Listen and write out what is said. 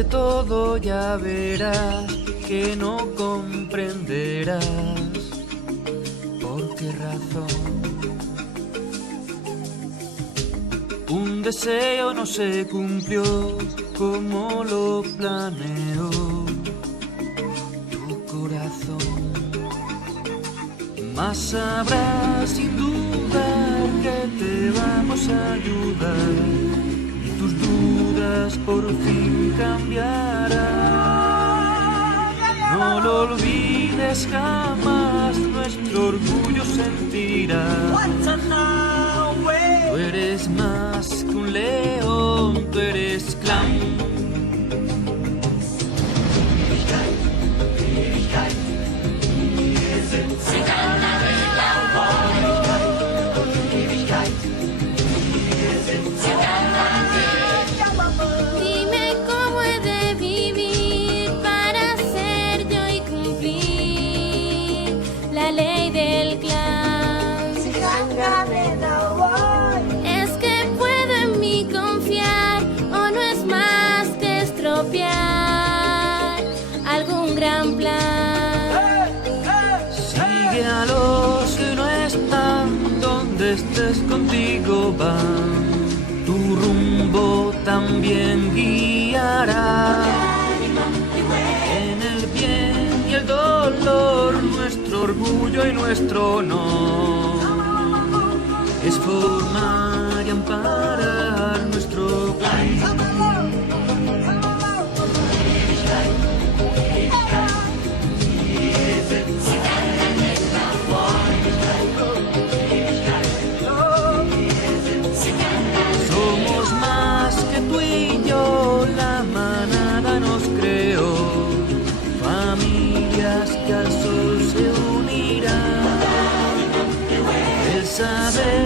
de todo ya verás que no comprenderás por qué razón un deseo no se cumplió como lo planeó tu corazón. Mas sabrás sin dudar que te vamos a ayudar y tus dudas por fin cambiarán. No lo olvides jamás, nuestro orgullo sentirás. Tú eres más que un león, tú eres clan. Es que puedo en mí confiar, o no es más que estropear algún gran plan. Sigue a los que no están, donde estés contigo van. Tu rumbo también guiará. En el bien y el dolor, nuestro orgullo y nuestro honor es formar y amparar nuestro plan. Somos más que tú y yo, la manada nos creó, familias que al sol se unirán. El saber